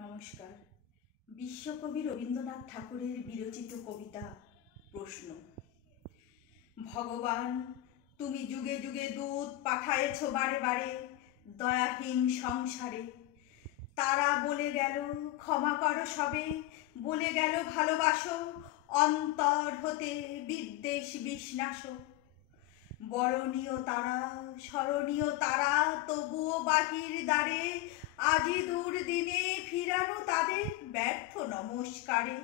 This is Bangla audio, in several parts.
নমস্কার। বিশ্বকবি রবীন্দ্রনাথ ঠাকুরের বিরচিত কবিতা প্রশ্ন। ভগবান, তুমি যুগে যুগে দূত পাঠায়েছ বারে বারে দয়াহীন সংসারে। তারা বলে গেল ক্ষমা করো সবে, বলে গেল ভালোবাসো, অন্তর হতে বিদ্বেষ বিষ্ণাস। বরণীয় তারা, স্মরণীয় তারা, তবুও বাহির দ্বারে আজি দুর্দিনে ফিরানো তাদের ব্যর্থ নমস্কারে।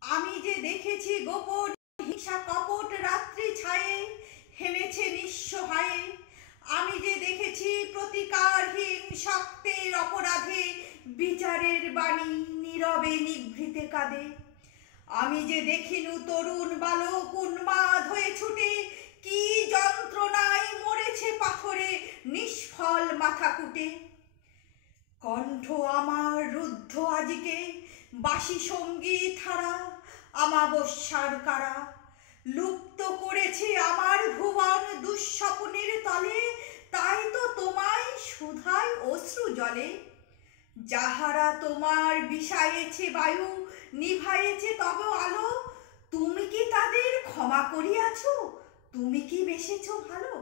আমি যে দেখেছি গোপন হিংসা কপট রাত্রি ছায়ে হেমেছে নিঃস্ব হায়ে। আমি যে দেখেছি প্রতিকারহীন শক্তের অপরাধে বিচারের বাণী নীরবে নিভৃতে কাঁদে। আমি যে দেখিনু তরুণ বালক উন্মাদ হয়ে ছুটে কি যন্ত্রণায় মরেছে পাথরে নিষ্ফল মাথা কুটে। কণ্ঠ আমার রুদ্ধ আজিকে বাসি সঙ্গীত হারা আমাবস্যার কারা। লুপ্ত করেছে আমার ভুবন দুঃস্বপ্নের তলে, তাই তো তোমায় সুধায় অশ্রু জলে। যাহারা তোমার বিষায়েছে বায়ু, নিভায়েছে তব আলো, তুমি কি তাদের ক্ষমা করিয়াছ? তুমি কি বেসেছ ভালো?